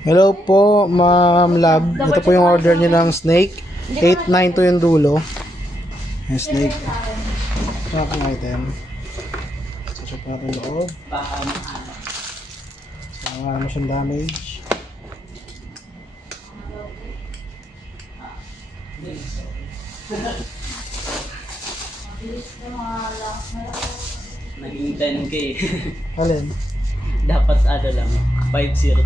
Hello po, Ma'am Lab. Ito po yung order niyo ng snake. 892 yung dulo. Yung snake. Tracking item. So, check natin loob. So, wala siyang damage. Naging 10k. Alin? Dapat ano lang, 502.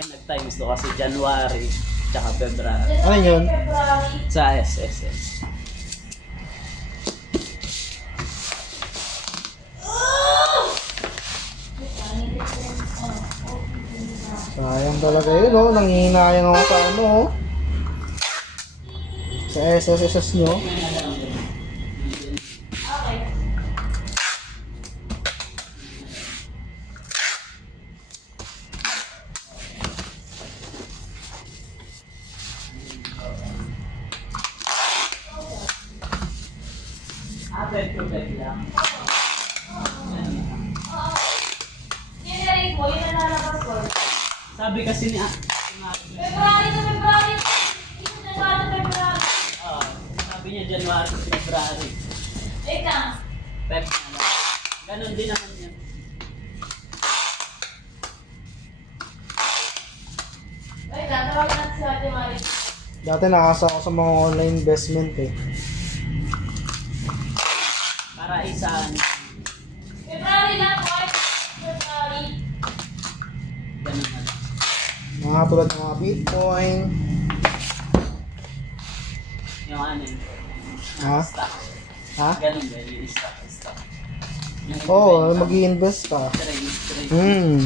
Nag-times to kasi January tsaka February. Alin yun? Sa SSS. Sayang talaga yun, oh. Nangihinayang ako sa ano, oh. Sa SSS nyo. Pwede lang. Sabi kasi ni February to February. January to February. sabi niya January to February. Wait lang. Feb na lang. Ganon din naman yan. Wait lang, tawagan natin si Ate Mari. Dati nakasa ako sa mga online investment, eh. Para isaan. February lang, March. February. Ganon na lang. Mga tulad ng mga Bitcoin. Yung ano yun. Ha? Stock. Ha? Ganon din yung stock. Oo, mag-i-invest ka. Trade. Hmm.